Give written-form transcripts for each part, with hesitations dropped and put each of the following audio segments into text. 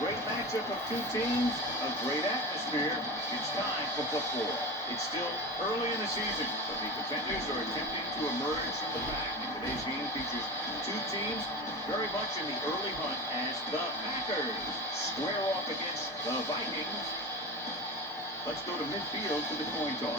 Great matchup of two teams, a great atmosphere. It's time for football. It's still early in the season, but the contenders are attempting to emerge from the pack. And today's game features two teams very much in the early hunt as the Packers square off against the Vikings. Let's go to midfield for the coin toss.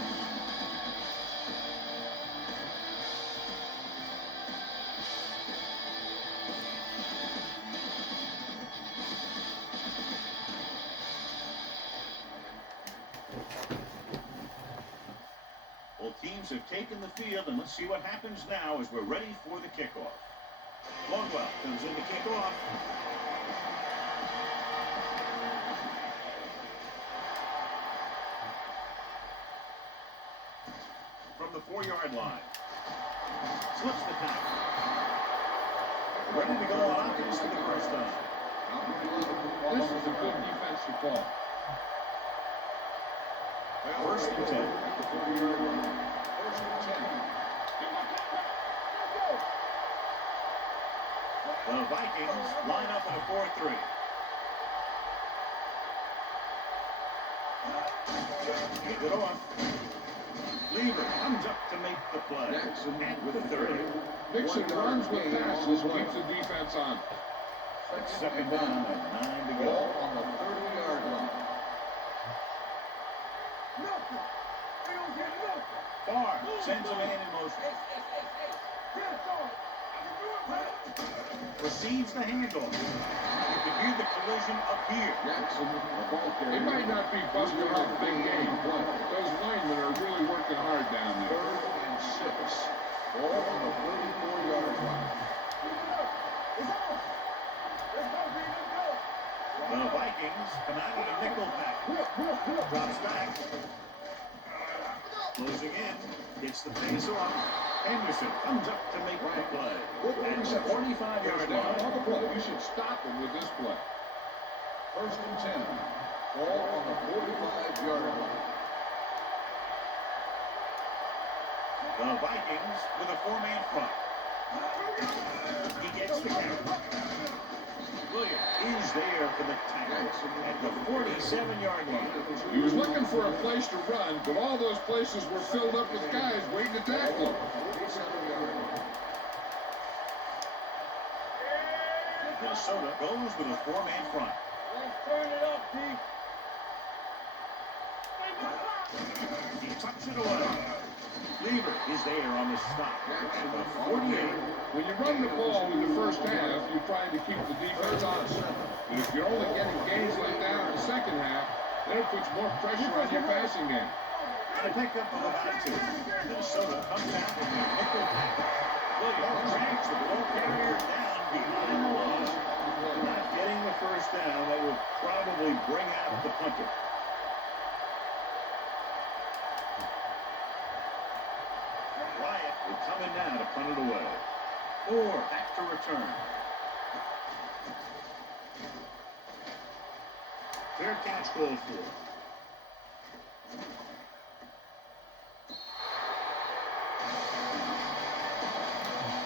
Well, teams have taken the field, and let's see what happens now as we're ready for the kickoff. Longwell comes in to kick off. From the 4-yard line. Slips the tackle. Ready to go on offense for the first time. This is a good defensive call. First and 10. The Vikings line up in a 4-3. Get it off. Lever comes up to make the play. And with the 30. Nixon runs with passes, keeps the defense on. Second down and 9 to go. On the 30-yard line. Farr sends a man in motion. Receives the handoff. You can hear the collision up here. It might not be busting up a big game, but those linemen are really working hard down there. 3rd and 6. Ball on the 34-yard line. The Vikings come out in a nickel pack. Drops back. Closing in. Gets the pace off. Henderson comes up to make the play. And 45-yard line. You should stop him with this play. 1st and 10. Ball on the 45-yard line. The Vikings with a 4-man front. He gets the count. Williams is there for the tackle at the 47-yard line. He was looking for a place to run, but all those places were filled up with guys waiting to tackle him. Minnesota goes with a 4-man front. Let's turn it up, D. He tucks it away. Lever is there on the stop at the 48. When you run the ball in the first half, you're trying to keep the defense honest. And if you're only getting gains like that in the second half, then it puts more pressure on your passing game. And a pickup of about 2. Minnesota comes out with a nickel pack. Williams drags the ball carrier down behind the line. Not getting the first down. That will probably bring out the punter. Wyatt will come in now to punt it away. Moore back to return. Fair catch called for.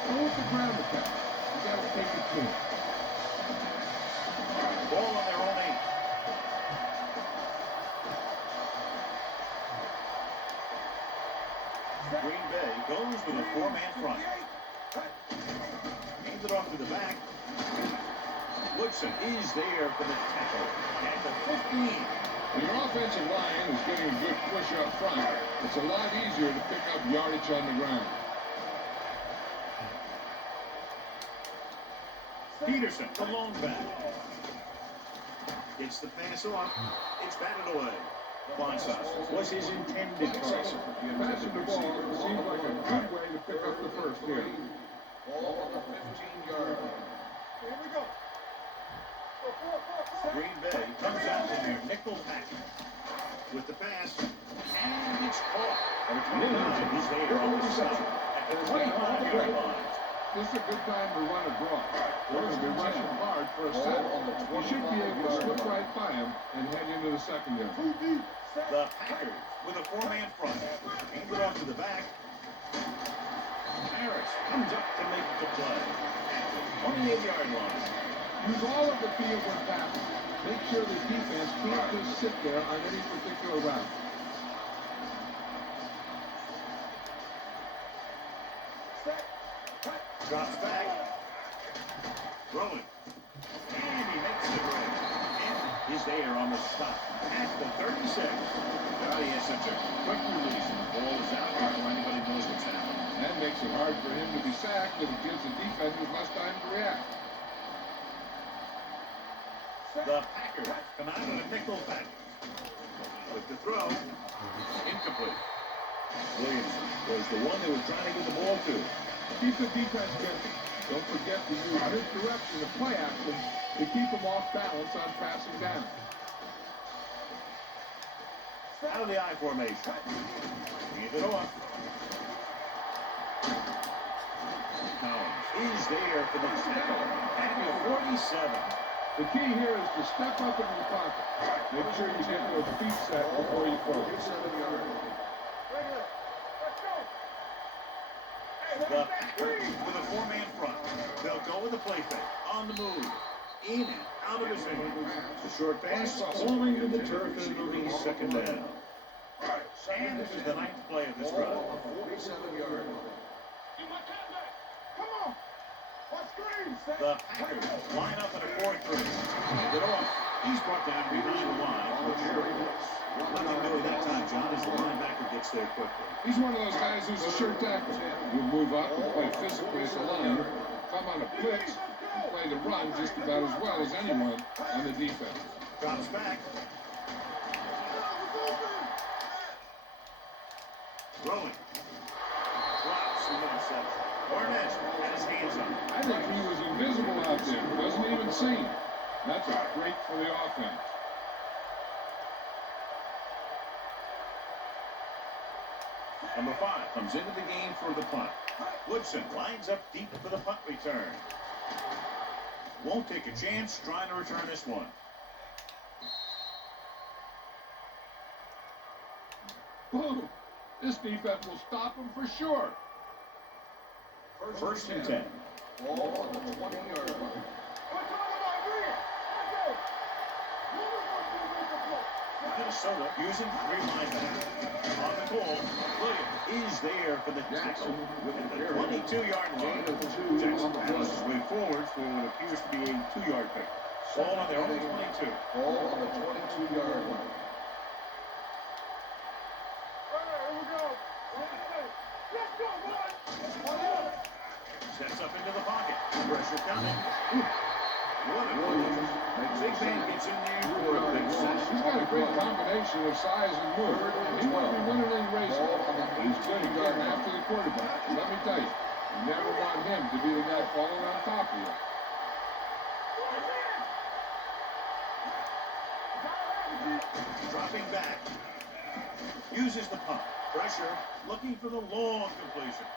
Go with the ground attack. You got to take it to him. Ball on their own 8. Green Bay goes with a 4-man front. Hands it off to the back. Woodson is there for the tackle at the 15. When your offensive line is getting a good push up front, it's a lot easier to pick up yardage on the ground. Peterson, the lone back. Gets the pass off. It's batted away. Quansas was his intended target. Passing the ball seems like a good way to pick up the first here. Ball on the 15-yard line. Here we go. Green Bay comes out in their nickel package with the pass, and it's caught. Number 29 is there on the side at the 25-yard line. This is a good time to run a draw. They're going to be rushing hard for a set. You should be able to slip right by him and head into the secondary. The Packers with a 4-man front. Hand it off to the back. Harris comes up to make the play at the 28-yard line. Use all of the field when passing. Make sure the defense can't just sit there on any particular route. Drops back. Throwing. And he makes the throw. And he's there on the stop at the 36. Oh, he has such a quick release, and the ball is out before anybody knows what's happening. That makes it hard for him to be sacked, and it gives the defenders less time to react. The Packers come out of the nickel package. With the throw. Incomplete. Williamson was the one they were trying to get the ball to. Keep the defense guessing. Don't forget to use misdirection of play action to keep them off balance on passing down. Out of the I formation. Hand it off. Collins is there for the tackle at the 47. The key here is to step up into the pocket. Make sure you get those feet set before you throw. The Packers with a four-man front. They'll go with the play fake. On the move. In and out of his hands. The short pass falling to the turf, and it'll be second down. And this is the ninth play of this drive. 47-yard line. Come on. Watch screen. The Packers line up in a 4-3. Hand it off. He's brought down behind the line for a sure. Nothing doing that time, John, as the linebacker gets there quickly. He's one of those guys who's a sure tackle. He'll move up and play physically as a line, come on a blitz, and play the run just about as well as anyone on the defense. Drops back. Throwing. Drops the interception. Barnett had his hands on it. I think he was invisible out there. Wasn't even seen. That's a break for the offense. Number 5 comes into the game for the punt. Woodson lines up deep for the punt return. Won't take a chance trying to return this one. Boom! This defense will stop him for sure. First and 10. Ball on the 20-yard line. Minnesota using 3 linebackers. On the call, Williams is there for the tackle within the 22-yard line. Jackson battles his way forward for what appears to be a 2-yard pick. Ball on their own 22. Ball on the 22-yard line. Steps up into the pocket. Pressure coming. What a move. Big man gets in there for a big sack. He's got a great combination of size and move. He won't be winning any races. He's good at getting after the quarterback. Let me tell you, you never want him to be the guy falling on top of you. Dropping back. Uses the pump. Pressure. Looking for the long completion.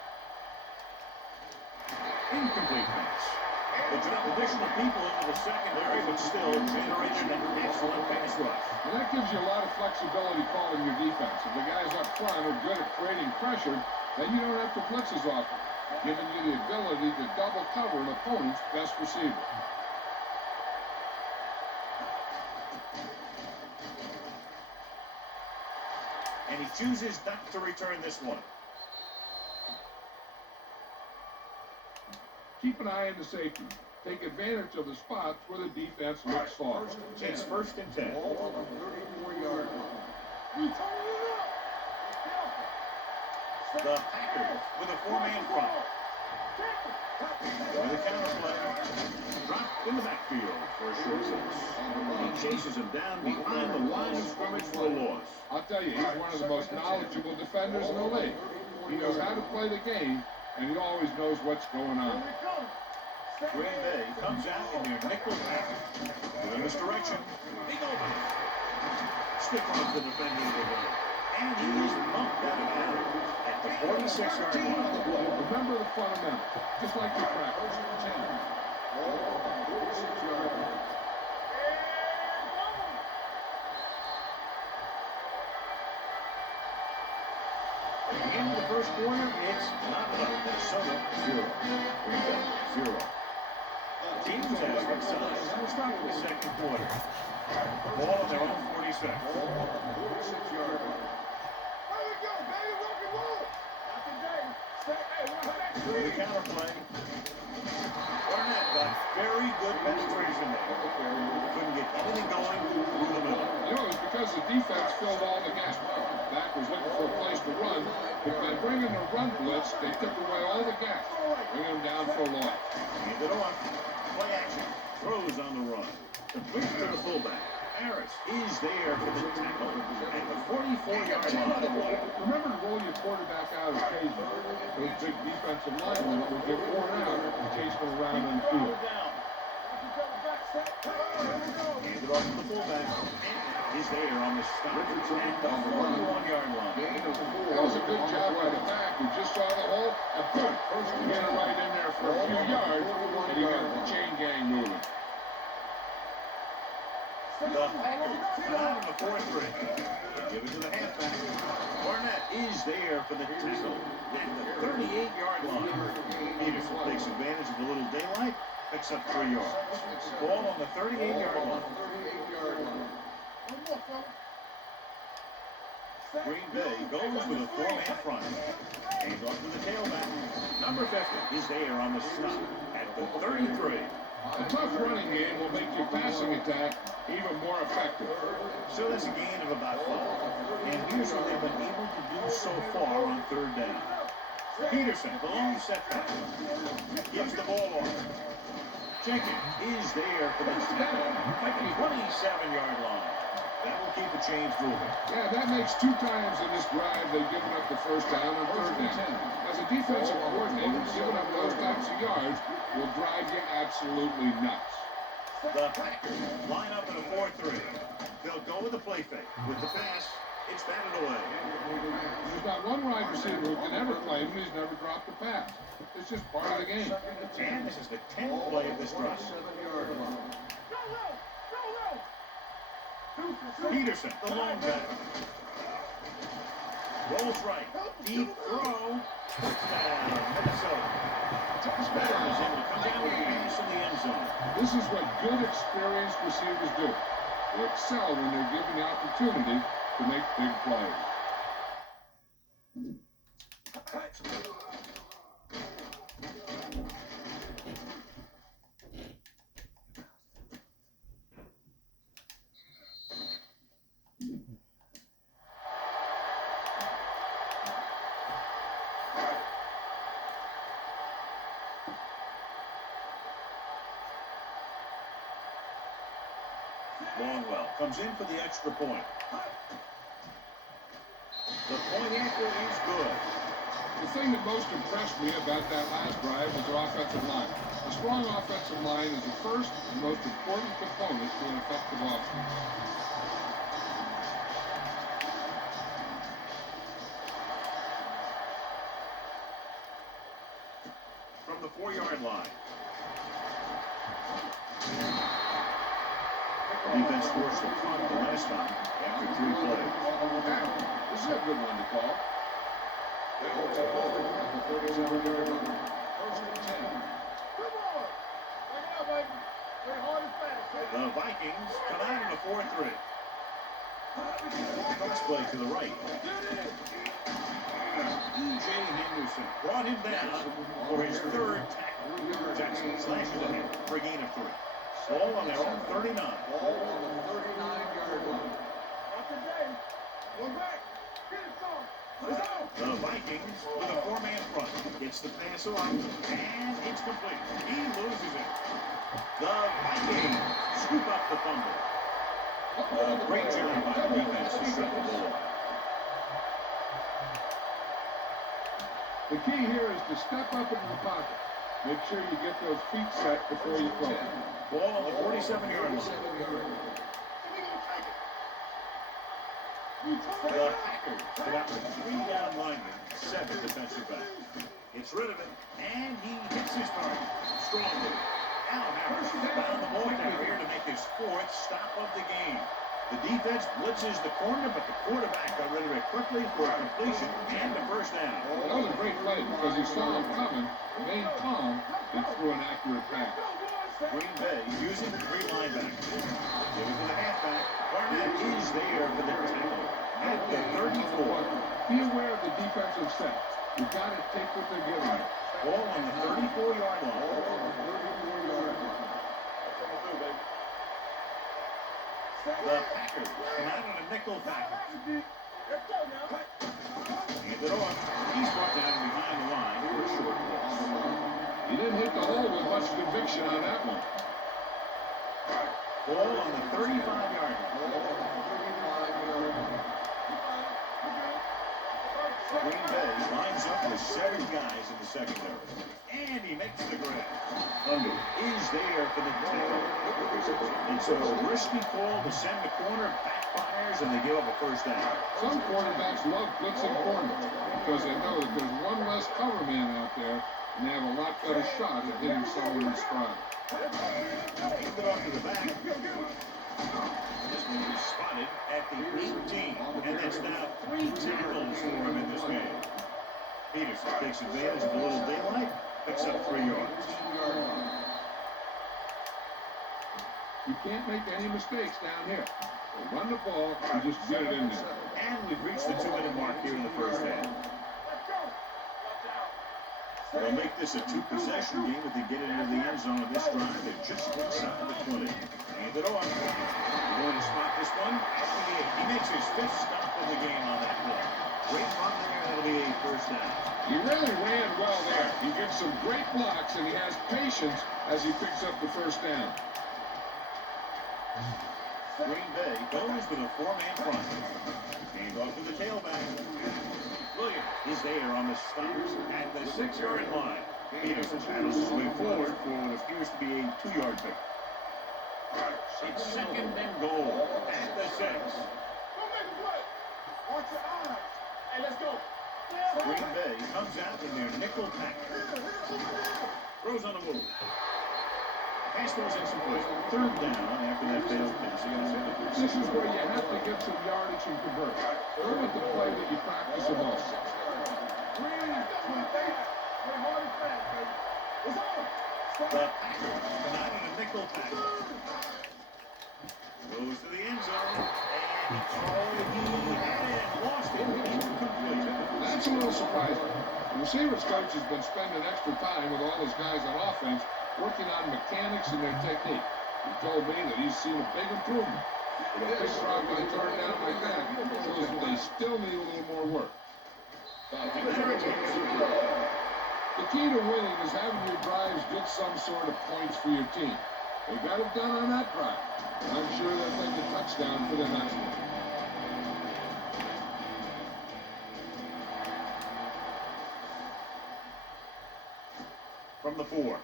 Incomplete pass. They drop additional people into the secondary, but still generated an excellent pass rush. And that gives you a lot of flexibility calling your defense. If the guys up front are good at creating pressure, then you don't have to blitz as often, giving you the ability to double cover an opponent's best receiver. And he chooses not to return this one. Keep an eye on the safety. Take advantage of the spots where the defense looks soft. It's first and 10. Ball on the 34-yard line. The Packers with a 4-man front. With a counter play. Dropped in the backfield for a short six. He chases him down behind the line of scrimmage for a loss. I'll tell you, he's one of the most knowledgeable defenders in the league. He knows how to play the game, and he always knows what's going on. Green Bay comes out in their nickel package. Doing misdirection. Big open. Stick off the defender of the way. And he's bumped out of bounds at the 46-yard line. Remember the fundamentals, just like your practice. Ball on the 46-yard line. In the first quarter, it's not enough. Minnesota 0. Green Bay 0. Teams have big size. We'll start with the second quarter. Ball on their own 46. Ball on the 46-yard line. There we go, baby, rock and roll. Not today. Stay, hey, For the counterplay. Barnett got very good penetration there. Couldn't get anything going through the middle. You know, it was because the defense filled all the gaps. Dak was looking for a place to run, but by bringing the run blitz, they took away all the gaps, bringing them down for a loss. Hand it off. Play action. Throws on the run. Complete to the fullback. Harris is there for the tackle at the 44-yard line. Remember to roll your quarterback out occasionally. Those big defensive linemen will get worn out and chase them around on the field. Hand it off to the fullback. Is there on the stop at the 41-yard line. That was a good job by the back. We just saw the hole. And boom, you get it right in there for a few yards, and you get the chain gang moving. The Packers come out in the 4-3. They give it to the halfback. Barnett is there for the tackle at the 38-yard line. Peterson takes advantage of a little daylight, picks up 3 yards. Ball on the 38-yard line. Green Bay goes with a 4-man front. Hands off to the tailback. Number 50 is there on the stop at the 33. A tough running game will make your passing attack even more effective. So that's a gain of about 5. And here's what they've been able to do so far on third down. Peterson, the long setback, gives the ball off. Jenkins is there for the tackle at the 27-yard line. That will keep the chains moving. Yeah, that makes 2 times in this drive they've given up the first down and third down. As a defensive coordinator, giving up those types of yards will drive you absolutely nuts. The Packers line up in a 4-3. They'll go with the play fake. With the pass, it's batted away. There's not one wide receiver who can ever claim he's never dropped a pass. It's just part of the game. And this is the 10th play of this drive. Peterson, the long back. Rolls right. Deep throw. Touchdown, Minnesota. Better is able to come down with a pass in the end zone. This is what good, experienced receivers do. They excel when they're given the opportunity to make big plays. Longwell comes in for the extra point. The point after is good. The thing that most impressed me about that last drive was the offensive line. A strong offensive line is the first and most important component to an effective offense. From the 4-yard line. Defense forced a punt the last time after 3 plays. This is a good one to call. They hold the ball at the 37-yard line. First and 10. Come on. Bring it up, baby. Play hard and fast. The Vikings come out in a 4-3. Pass play to the right. E.J. Henderson brought him down for his 3rd tackle. Jackson slashes ahead for a gain of 3. Ball on their own 39. Ball on the 39-yard line. Not today. One back. Get it, son. Let's go. The Vikings with a 4-man front. Gets the pass off, and it's complete. He loses it. The Vikings scoop up the fumble. Great job by the defense to shut the ball. The key here is to step up into the pocket. Make sure you get those feet set before you throw. Ball on the 47-yard line. The Packers put out with 3 down linemen, 7 defensive backs. Gets rid of it, and he hits his target strongly. Now Harris found the ball carrier to make his 4th stop of the game. The defense blitzes the corner, but the quarterback got rid of it quickly for a completion and a first down. That was a great play because he saw him coming, remained calm, and threw an accurate pass. Green Bay using the three linebackers. Give it to the halfback. Barnett is there for the tackle at the 34. Be aware of the defensive set. You got to take what they're giving you. Ball on the 34-yard line. The Packers come out on a nickel package. Hand it off. He's brought down behind the line for a short loss. He didn't hit the hole with much conviction on that one. Ball on the 35-yard line. Green Bay lines up with 7 guys in the secondary. And he makes the grab. Under is there for the tackle. It's a risky call to send the corner, backfires, and they give up a first down. Some quarterbacks love blitzing corners because they know that there's one less cover man out there, and they have a lot better shot at hitting someone in stride. Hand it off to the back. This one is spotted at the 18, and that's now 3 tackles for him in this game. Peterson takes advantage of a little daylight, picks up 3 yards. You can't make any mistakes down here. So run the ball and just get it in there. And we've reached the 2-minute mark here in the first half. They'll make this a 2-possession game if they get it into the end zone of this drive. They're just inside the 20. Hand it off. They're going to spot this one at the 8. He makes his 5th stop of the game on that play. Great run there, that'll be a first down. He really ran well there. He gets some great blocks, and he has patience as he picks up the first down. Green Bay goes with a 4-man front. Hand off to the tailback. Williams is there on the stops at the 6-yard line. Peterson battles his way forward for what appears to be a 2-yard pick. It's 2nd and goal at the 6. Go make a play. Watch your eyes. Hey, let's go. Green Bay comes out in their nickel pack. Throws on the move. Pass throws in some play. 3rd down after that failed pass against him. This is where you have to get some yardage and convert. Go with the play that you practice the most. The Packers come out in a nickel pack. Goes to the end zone. And he had it. Lost it. Incomplete. That's a little surprising. The receivers coach has been spending extra time with all his guys on offense working on mechanics and their technique. He told me that he's seen a big improvement. But a big drop on a turn down like that shows that they still need a little more work. The key to winning is having your drives get some sort of points for your team. They got it done on that drive. I'm sure they'll take the touchdown for the next one. From the 4.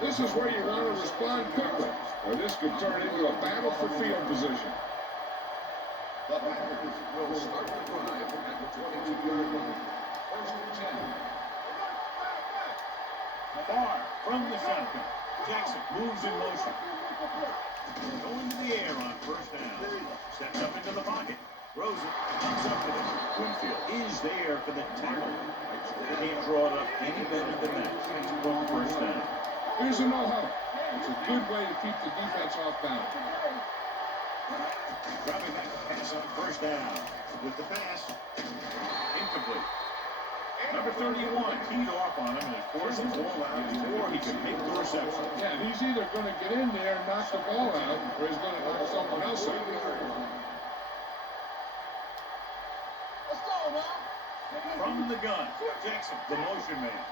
This is where you want to respond quickly, or this could turn into a battle for field position. The Packers will start the drive at the 22-yard line. 1st and 10. Far from the shotgun. Jackson moves in motion. Going to the air on 1st down. Steps up into the pocket. Throws it. Comes up with it. Winfield is there for the tackle. They can't draw it up any better than that. It's one 1st down. Here's a no-huddle. It's a good way to keep the defense off balance. Dropping back to pass on 1st down. With the pass. Incomplete. Number 31 teed off on him and forced the ball out before he could make the reception. Yeah, he's either going to get in there and knock the ball out, or he's going to knock someone else out. Let's go, man. From the gun, Jackson, the motion man.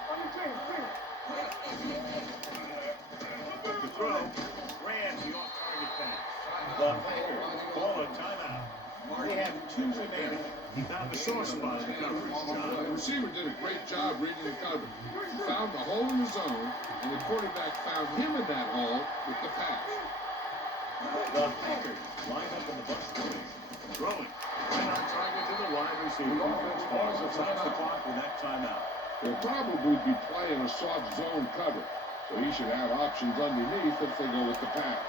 The throw, Ramsey off-target pass. The Packers call a timeout. They have 2 remaining. He found the sore spot in the coverage, John. The receiver did a great job reading the coverage. He found the hole in the zone, and the quarterback found him in that hole with the pass. The Packers line up in the bunch formation. Throwing. Right on target to the wide receiver. The offense calls it. Stops the clock with that timeout. They'll probably be playing a soft zone cover, so he should have options underneath if they go with the pass.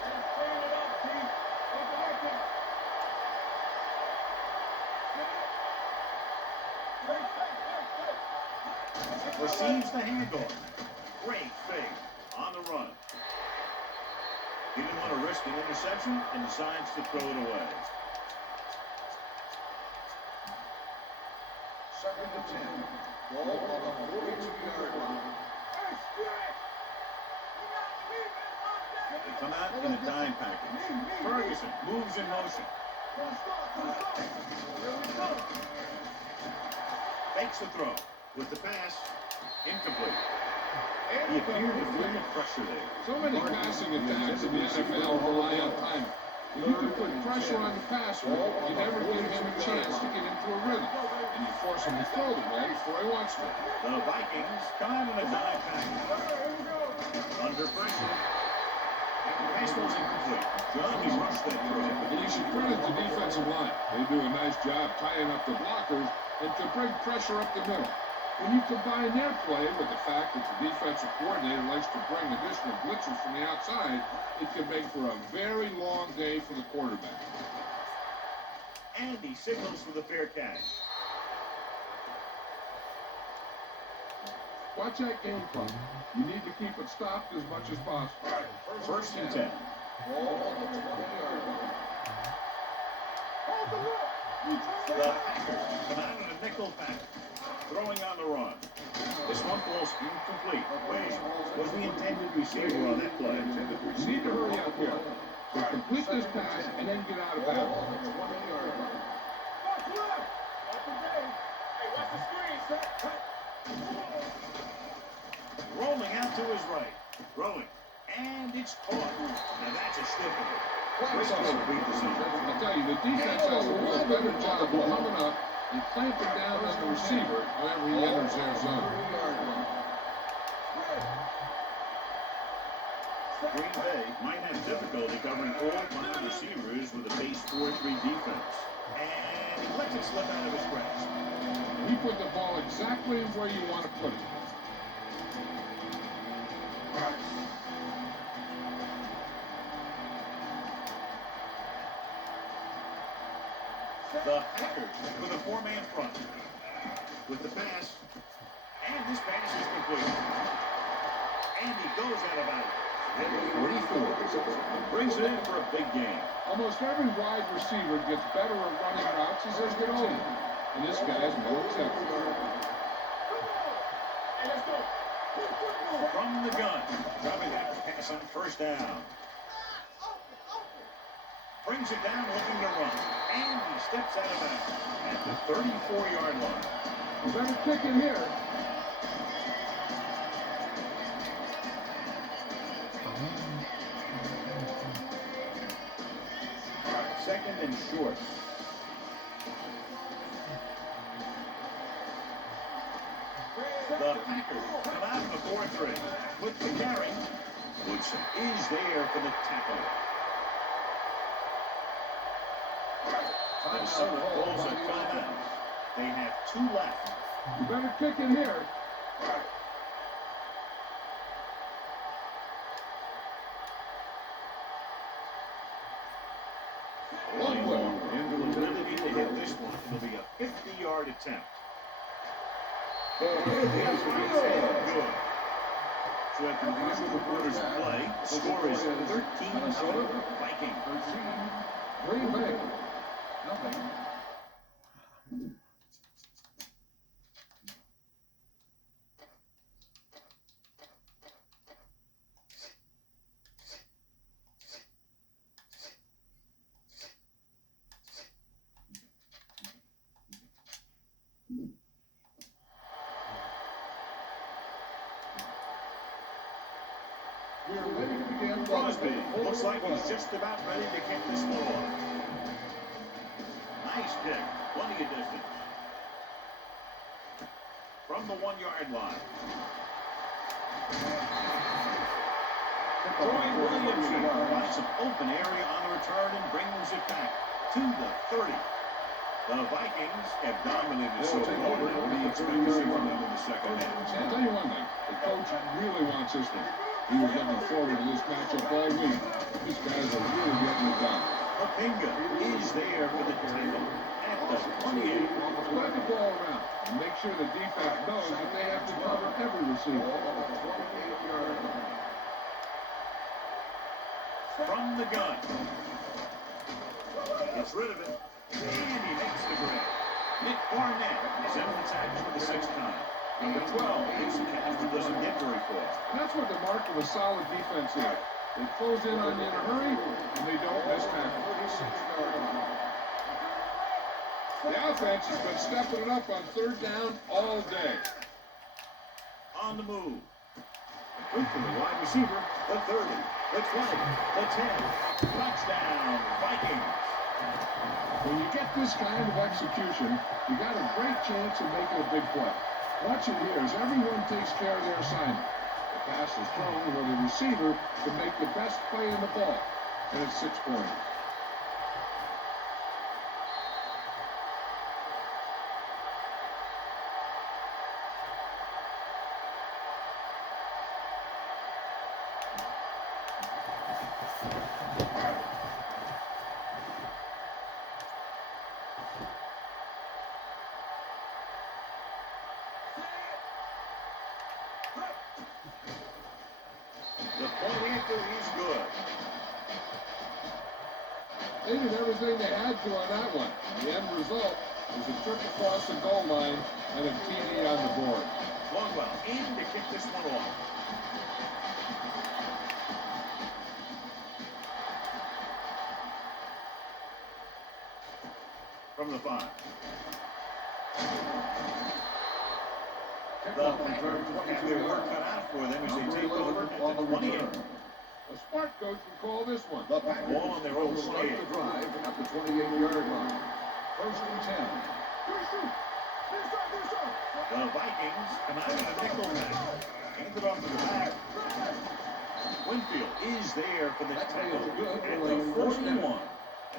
Receives the handoff. Great fake on the run. He didn't want to risk an interception and decides to throw it away. 2nd and 10. Ball on the 42-yard line. They come out in a dime package. Ferguson moves in motion. Fakes the throw. With the pass, incomplete. He appeared to feel the pressure there. So many passing attacks in the NFL rely on timing. If you can put pressure on the passer, you never give him a chance to get into a rhythm. And you force him to throw the ball before he wants to. The Vikings come out in a dime package. Under pressure. Pass was incomplete. Johnny rushed that throw. And you should credit the defensive line. They do a nice job tying up the blockers and to bring pressure up the middle. When you combine their play with the fact that the defensive coordinator likes to bring additional blitzers from the outside, it can make for a very long day for the quarterback. And he signals for the fair catch. Watch that game plan. You need to keep it stopped as much as possible. 1st and 10. Ball on the 20-yard line. The Packers come out in a nickel package. Throwing on the run. This one falls incomplete. Wade was the intended receiver on that play. You need to hurry up here. So complete this pass and then get out of Ball bounds. on the 20-yard line. Rolling out to his right. Throwing. And it's caught. Now that's a stiff one. Great complete decision. I tell you, the defense has to do a better job of coming up and clamping down on the receiver whenever he enters their zone. 30-yard line. Green Bay might have difficulty covering all 5 receivers with a base 4-3 defense. And he lets it slip out of his grasp. He put the ball exactly where you want to put it. The Packers with a 4-man front. With the pass. And this pass is complete. And he goes out of bounds. At the 44. And brings it in for a big game. Almost every wide receiver gets better at running routes as they get older. And this guy's no exception. From the gun. Dropping that pass on 1st down. Brings it down looking to run. And he steps out of bounds at the 34-yard line. You better kick it here. 2nd and short. The Packers come out in the 4-3. With the carry. Woodson is there for the tackle. Minnesota calls a timeout. They have 2 left. You better kick it here. One more. And we'll really need to hit this one. It'll be a 50-yard attempt. Good. So at the usual quarters of play, the score is 13-0 Vikings. Green Bay. Nothing. We are ready to begin. Crosby looks like he's just about ready to kick this one off. Nice kick. Plenty of distance. From the 1-yard line. Troy Williamson finds some open area on the return and brings it back to the 30. The Vikings have dominated so far. What do you expect to see from them in the second half? I'll tell you one thing. The coach really wants this one. He was looking forward to this matchup all week. These guys are really getting it done. Papinga is there for the tackle. at the 28. Spread the ball around and make sure the defense knows that they have to cover every receiver. From the gun. Gets rid of it. And he makes the grab. Nick Barnett is in the tackle for the 6th time. Number 12 makes a catch but doesn't get very far. And that's what the mark of a solid defense is. They close in on you in a hurry, and they don't miss tackle. The offense has been stepping it up on 3rd down all day. On the move. Quick from the wide receiver. The 30, the 20, the 10. Touchdown, Vikings. When you get this kind of execution, you got a great chance of making a big play. Watch it here as everyone takes care of their assignment. The pass is thrown where the receiver can make the best play in the ball, and it's 6 points. The point after, he's good. They did everything they had to on that one. The end result was a trip across the goal line and a TD on the board. Longwell in to kick this one off. From the 5. The Packers have their work cut out for them as they take over at the 28. A smart coach would call this one. The Packers Ball on their own will start 28. the drive at the 28-yard line. 1st and 10. The Vikings come out in a nickel pack. Hand it off to the back. Winfield is there for the tackle at the 41.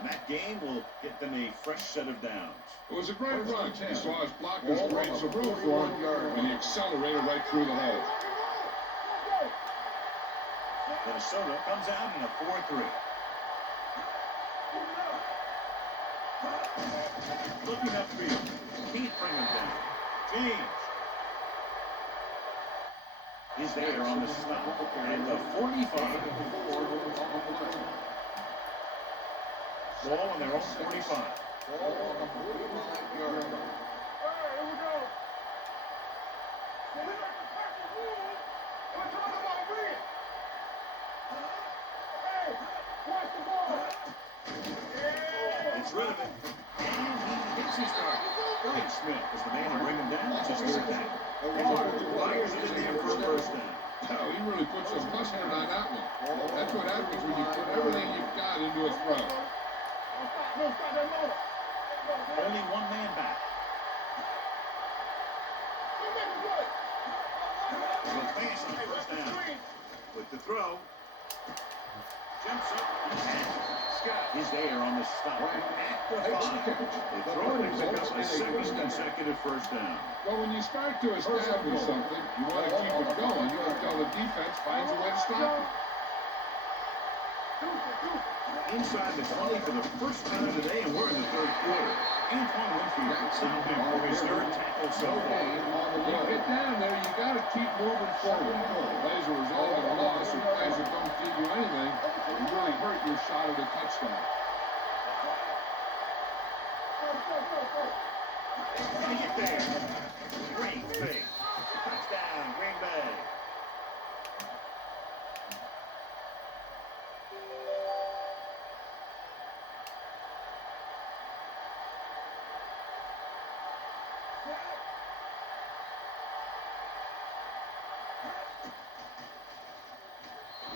And that game will get them a fresh set of downs. It was a great run. He saw his blockers create some room for him, and he accelerated right through the hole. Minnesota comes out in a 4-3. Looking upfield. Can't bring him down. James is there on the stop at the 45. Ball on their own 45. Ball on the 45-yard line. Here we go. Hey, watch the ball. Gets rid of it. And he hits his target. Frank Smith is the man to bring him down. That's his 3rd tackle. Fires it in there for a 1st down. Oh, he really put some mustard on that one. That's what happens when you put everything you've got into a throw. Only one man back. Advance on 1st down. With the throw. Jumps up. And Scott is there on the stop at the 5. The throw to pick up a 2nd consecutive 1st down. Well, when you start to establish something, you want to keep it going until the defense finds a way to stop it. Inside the 20 for the 1st time today, and we're in the 3rd quarter. Antoine Winfield stopped him for his 3rd tackle so far. When you get down there, you got to keep moving forward. Plays a result of a loss or plays that don't give you anything, will really hurt your shot at a touchdown. Can he get there? Great fake. Touchdown, Green Bay.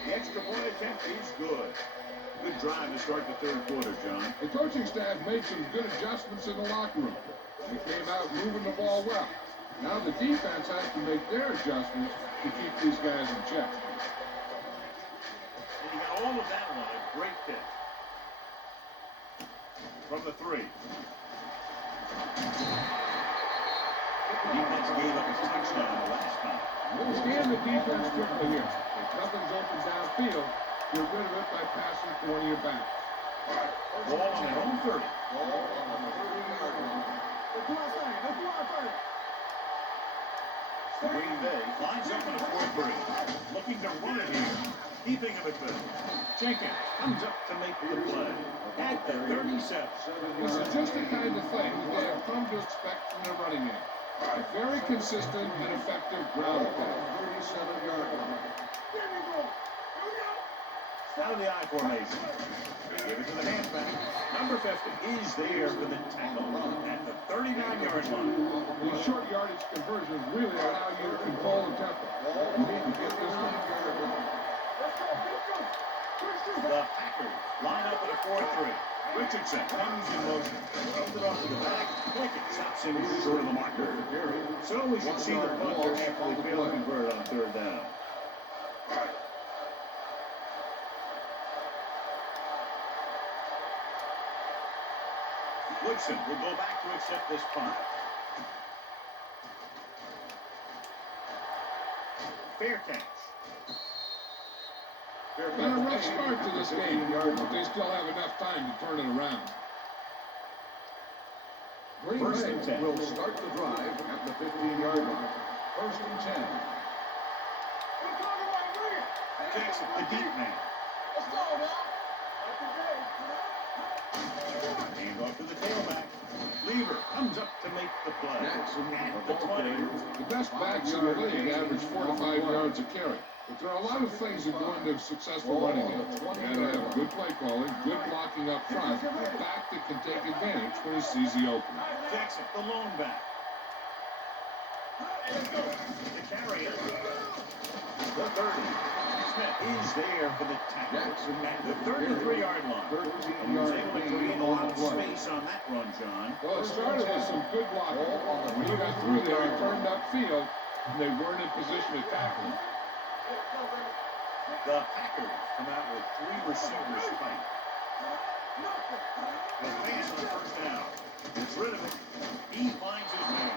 The extra point attempt is good. Good drive to start the 3rd quarter, John. The coaching staff made some good adjustments in the locker room. They came out moving the ball well. Now the defense has to make their adjustments to keep these guys in check. And you got all of that one, a great pitch. From the 3. The defense gave up a touchdown the last time. Scan the defense quickly here. If nothing's open downfield, get rid of it by passing to one of your backs. Ball on their own 30. Ball on the 30-yard line. Let's do our thing. Let's do our thing. Green Bay lines up in a 4-3. Looking to run it here. Keeping him at middle. Jenkins comes up to make the play. At the 37. This is just the kind of thing that they have come to expect from their running game. A very consistent and effective ground attack. 37-yard line. There we go. Here we go. Out of the I formation. They give it to the halfback. Number 50 is there for the tackle at the 39-yard line. These short yardage conversions really allow you to control the tempo. You need to get this one. Let's go. Let's go. Push this The Packers line up in a 4-3. Richardson comes in motion. Hands it off to the back. Pickett stops him short of the marker. So we should see the punter after they fail to convert on third down. Woodson will go back to accept this punt. Fair catch. Been a rough start to this game, but they still have enough time to turn it around. Green First Bay and 10. will start the drive at the 15-yard line. First and 10. We're talking about Green. Jackson, the deep man. Let's go now. Hand off to the tailback. Lever comes up to make the play. Jackson At the 20. The best backs in the league average 4 to 5 yards a carry. But there are a lot of things that go into a successful running game. You gotta have good play calling, good blocking up front, a back that can take advantage when he sees the opening. Jackson, the lone back. The carrier. The 30. Smith is there for the tackle at the 33-yard line. And he was able to create a lot of space on that run, John. Well, it started with some good blocking. When he got through there, he turned upfield, and they weren't in position to tackle him. The Packers come out with 3 receivers fight. The pass on first down. Gets rid of it. He finds his man.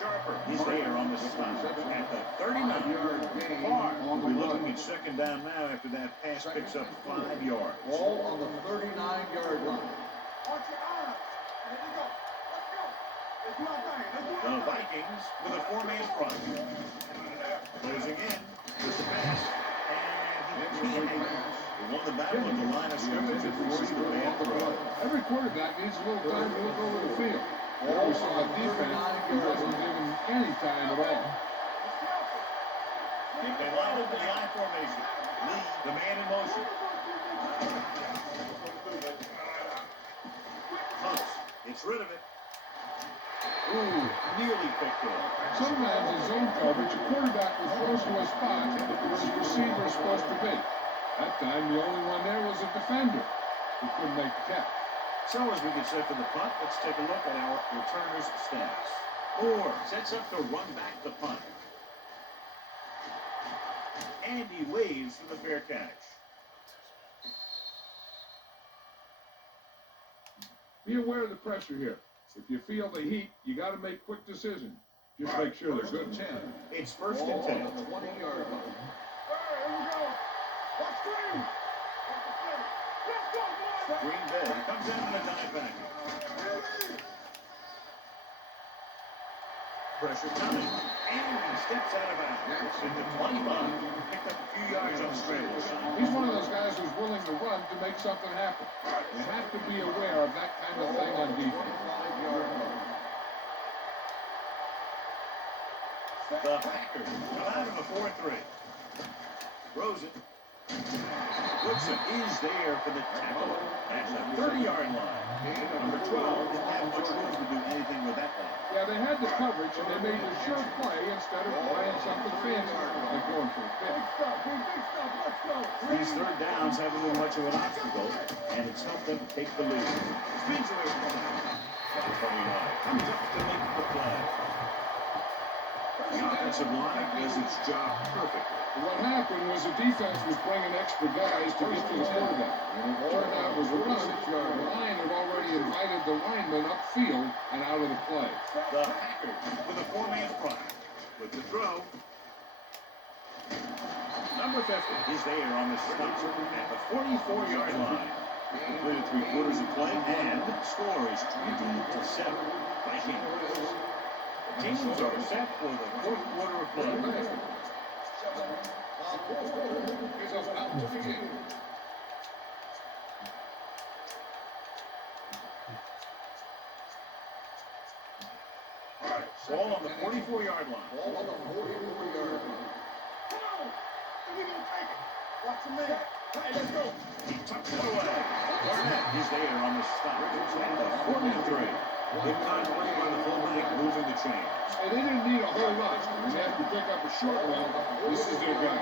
Sharper is there on the stop at the 39-yard gain. We'll be looking at second down now after that pass picks up 5 yards. Ball on the 39-yard line. Watch your eyes. Here we go. Let's go. Let's do our thing. Let's do The our thing. Vikings with a 4-man front. Closing in. With the pass. And he can't hang it. They won the battle at the line of scrimmage and forced the man throw. Every quarterback needs a little time to look over the field. There we saw a defense who wasn't given any time at all. They line up in the I formation. Lee, the man in motion. Hunts gets rid of it. Ooh, nearly picked it up. Sometimes in zone coverage, a quarterback will throw to a spot where his receiver is supposed to be. That time, the only one there was a defender who couldn't make the catch. So as we get set for the punt, let's take a look at our returners' stats. Moore sets up to run back the punt. And he waves for the fair catch. Be aware of the pressure here. If you feel the heat, you got to make quick decisions. Just make sure they're First good. and 10. It's first and Ball 10. on the 20-yard line. Here we go. Watch Green. Let's go, boys. Green Bay comes out in a dive back. Pressure coming. And he steps out of bounds. At the 25. Picked up a few yards on the scramble. He's one of those guys who's willing to run to make something happen. You have to be aware of that kind of thing on defense. 25-yard line. The Packers come out in a 4-3. Rosen. Woodson is there for the tackle at the 30-yard line. Number 12 didn't have much room to do anything with that one. Yeah, they had the coverage, and they made a sure play instead of playing something fancy, like going for a pick. Big stuff, Green. Big stuff. Let's go. These third downs haven't been much of an obstacle, and it's helped them take the lead. Spins away from the number 29. Comes up to make the play. The offensive line does its job perfectly. What happened was the defense was bringing extra guys to get to the quarterback. And it turned out was a run. The line had already invited the lineman upfield and out of the play. The Packers with a 4-man front. With the throw. Number 50 is there on the stop at the 44-yard line. Completed 3/4 of play, and score is 20-7. Vikings. The teams are set for the 4th quarter of play. 7 on 4th quarter is about to begin. Ball on the 44-yard line. Ball on the 44-yard line. Come on. And we gonna take it. Watch the man. Hey, let's go. He tucks it away. Garnett is there on the stop. It's at the 43. Good contact by the fullback, moving the chains. And they didn't need a whole lot. When they have to pick up a short one, this is their guy.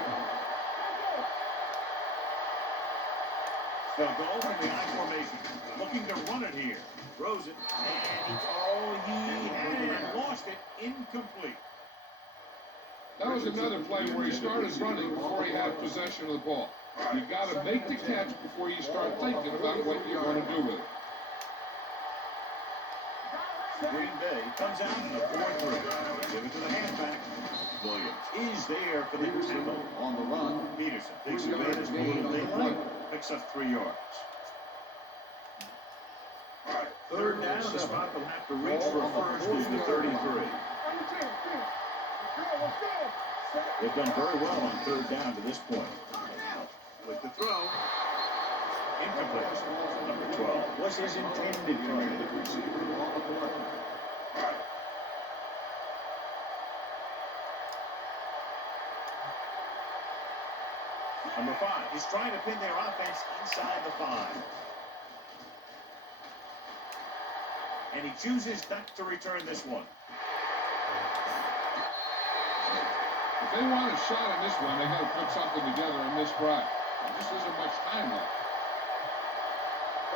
They'll go from the I formation. Looking to run it here. Throws it. And he had it. Lost it. Incomplete. That was another play where he started running before he had possession of the ball. You got to make the catch before you start thinking about what you're going to do with it. Green Bay comes out in the 4-3. Give it to the halfback. Williams is there for the tackle on the run. Peterson takes advantage of a little daylight. Picks up 3 yards. 3rd down, the spot will have to reach for a first is the 33. They've done very well on 3rd down to this point. With the throw. Incomplete. Number 12 was his intended target. Number 5 is trying to pin their offense inside the 5. And he chooses not to return this one. If they want a shot on this one, they got to put something together on this drive. There just isn't much time left.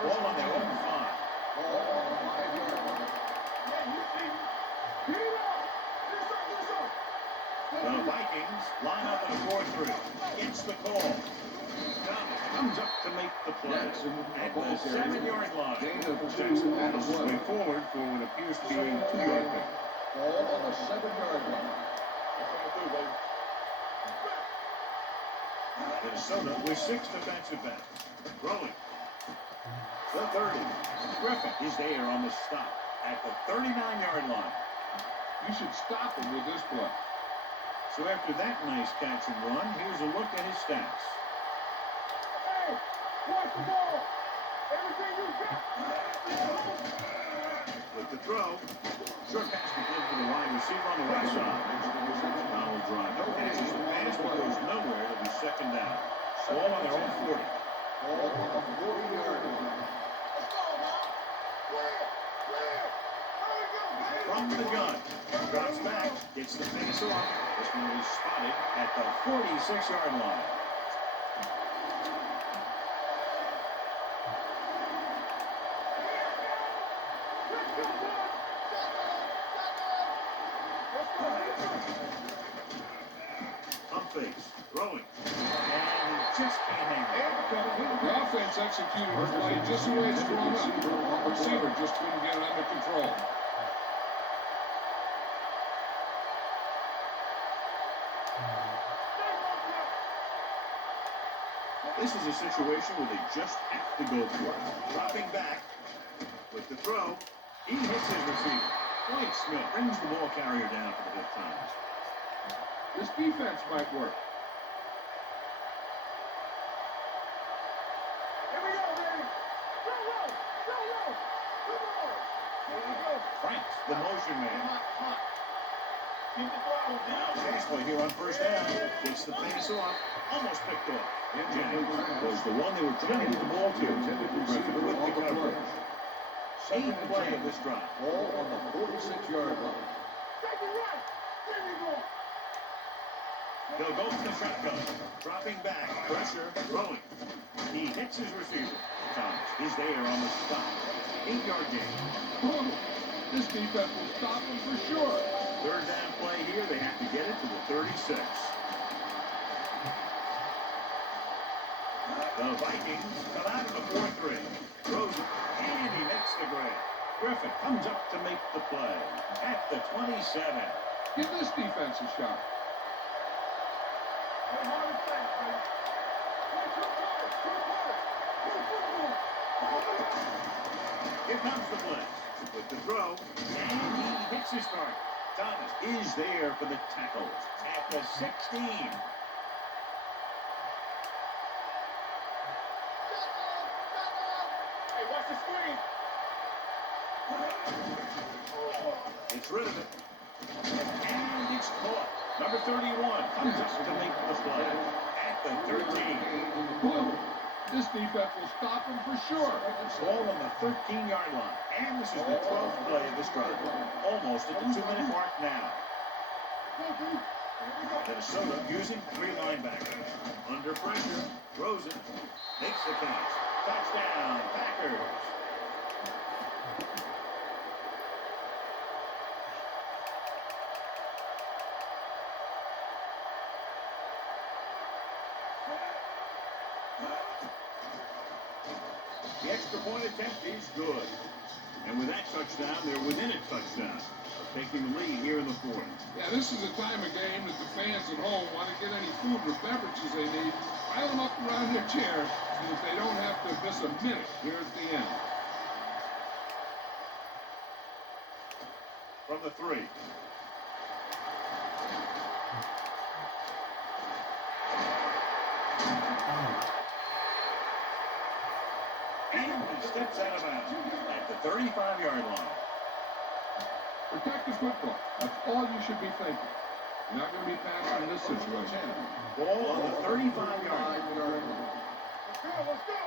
Ball on their own 5. Ball on the 5-yard line. The Vikings line up in a 4-3. It's the call. Comes up to make the play at the 7-yard line. Jackson passes his way forward for what appears to be a 2-yard pick. Ball on the 7-yard line. Minnesota with 6 defensive backs. Throwing. The 30. Griffin is there on the stop at the 39-yard line. You should stop him with this play. So after that nice catch and run, here's a look at his stats. Hey, watch the ball. Everything you got. With the throw, short pass completed to the wide receiver on the right side. Donald drive. No catches. The pass but goes nowhere. It'll be 2nd down. Ball on their own 40. Ball on the 40-yard line. Let's go now. Clear. Hurry up, From the gun. Drops back. Gets the pass off. This one is spotted at the 46-yard line. Pump fakes. Throwing. And he just can't hang it. The offense executed the play just the way it's drawn up. The receiver just couldn't get it under control. This is a situation where they just have to go for it. Dropping back with the throw. He hits his receiver. Floyd Smith brings the ball carrier down for the 5th time. This defense might work. Here we go, baby. Go low. Come on. Here we go. Franks, the motion man. Come on. Keep the throttle down. Pass play here on 1st down. Gets the pass off. Almost picked off. Jennings was the one they were trying to get the ball to. Griffin with the coverage. 8th play of this drive. Ball on the 46-yard line. Take it right. There you go. They'll go for the shotgun. Dropping back. Pressure. Throwing. He hits his receiver. Thomas is there on the stop. 8-yard gain. Oh, this defense will stop him for sure. 3rd down play here. They have to get it to the 36. The Vikings come out in the 4-3. Throws it, and he makes the grab. Griffin comes up to make the play at the 27. Give this defense a shot. Here comes the blitz. With the throw, and he hits his target. Thomas is there for the tackle at the 16. Hey, watch the screen. It's rid of it. And it's caught. Number 31 comes up to make the play at the 13. Boom. This defense will stop him for sure. Ball on the 13-yard line. And this is the 12th play of this drive. Almost at the 2-minute mark now. Minnesota using 3 linebackers. Under pressure. Throws it. Makes the catch. Touchdown, Packers. The extra point attempt is good. And with that touchdown, they're within a touchdown of taking the lead here in the fourth. Yeah, this is a time of game that the fans at home want to get any food or beverages they need, pile them up around their chair so that they don't have to miss a minute here at the end. From the 3. And he steps out of bounds at the 35-yard line. Protect the football. That's all you should be thinking. You're not going to be passing in this situation. Ball on the 35-yard line. Let's go.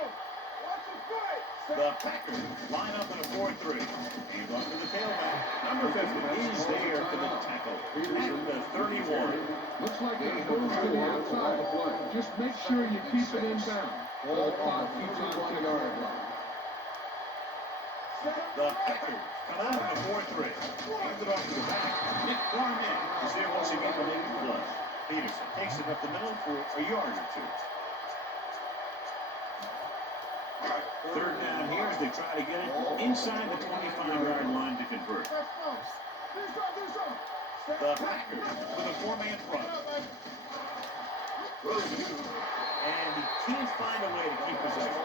Watch it fight. The Packers line up in a 4-3. And off to the tailback. Number 50 is there for the tackle at the 31. Looks like it's moved to the outside. Just make sure you keep it in bounds. All clock keeps on ticking. The Packers come out in a 4-3. Hand it off to the back. Nick Barnett is there once again to make the play. Peterson takes it up the middle for a yard or 2. Third down here as they try to get it inside the 25-yard line to convert. The Packers with a 4-man front. Throws it, and he can't find a way to keep possession.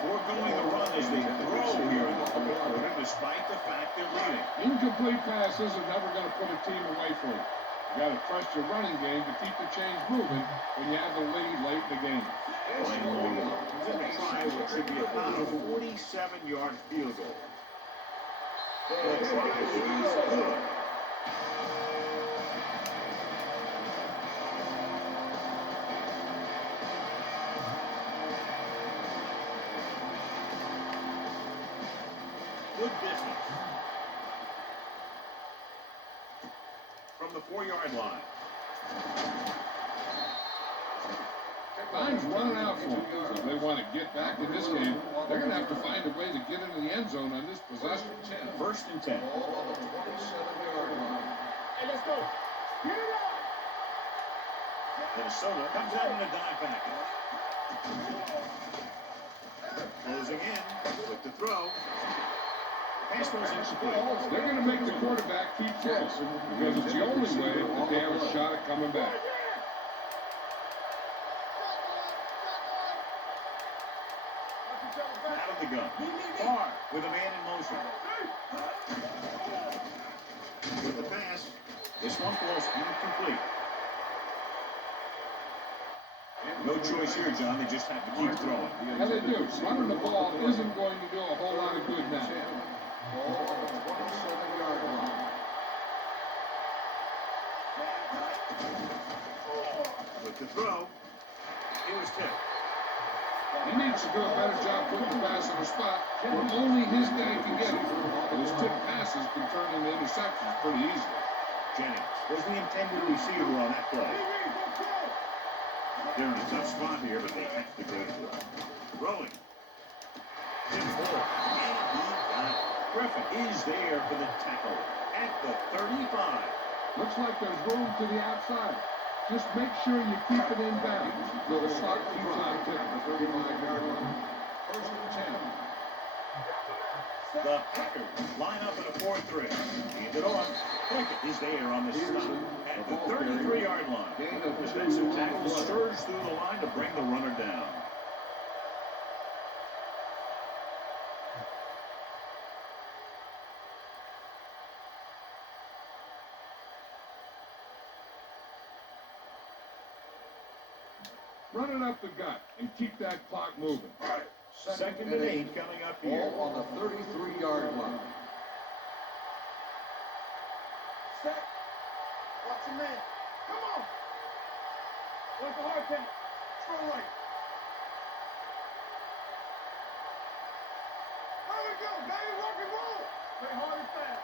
Foregoing the run as they throw here in the fourth quarter, despite the fact they're leading. Incomplete passes are never going to put a team away from you. You got to trust your running game to keep the chains moving when you have the lead late in the game. Playing long one. He's going to try what should be about a 47-yard field goal. The try is good. Good business. From the 4-yard line. Time's running out for them. So if they want to get back in this game, they're going to have to find a way to get into the end zone on this possession. 1st and 10. Ball on the 27-yard line. Hey, let's go. Get it out. Minnesota comes out in a dive package. Closing in with the throw. Pass goes incomplete. They're going to make the quarterback keep throwing because it's the only way that they have a shot at coming back. Out of the gun. Far with a man in motion. With the pass, this one falls incomplete. No choice here, John. They just have to keep throwing. Yeah, they do. Running the ball isn't going to do a whole lot of good now. Ball on the 27-yard line. With the throw, it was tipped. He needs to do a better job putting the pass in the spot where only his guy can get it. Those tip passes can turn into interceptions pretty easily. Jennings was the intended receiver on that play. They're in a tough spot here, but they have to go for it. Throwing. Tip ball. And he got it. Griffin is there for the tackle at the 35. Looks like there's room to the outside. Just make sure you keep it in bounds. The clock keeps on ticking. 35-yard line. 1st and 10. The Packers line up in a 4-3. Hand it off. Pickett is there on the stop at the 33-yard line. Defensive tackle surged through the line to bring the runner down. Run it up the gut and keep that clock moving. Second and 8 coming up here. Ball on the 33-yard line. Set. Watch your man. Come on. Like a hard pass. Throw right. There we go, baby. Rock and roll. Play hard and fast.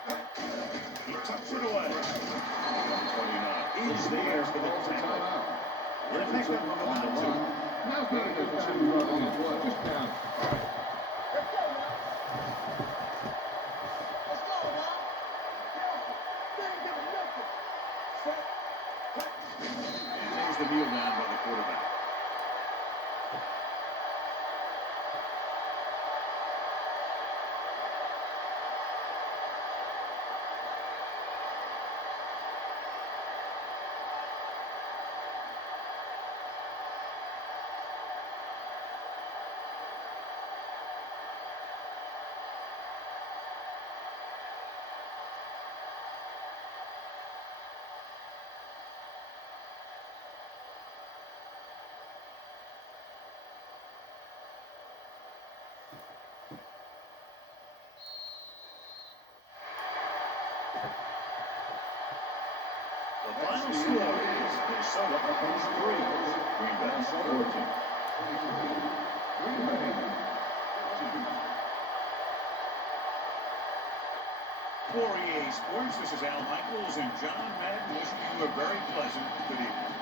He tucks it away. 29 is there for the tackle. In effect, on the line, too. Now's not a good time to run on the blood. Just down. Let's go now. Let's go now. Careful. They ain't giving nothing. Set. And there's the kneel down by the quarterback. The final score is Minnesota Vikings 3, Green Bay 14. Green Bay. 2. For EA Sports, this is Al Michaels and John Madden wishing you a very pleasant good evening.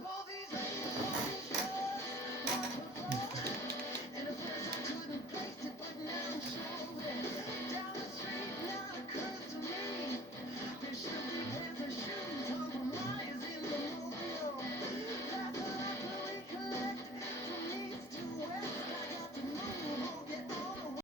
Pull these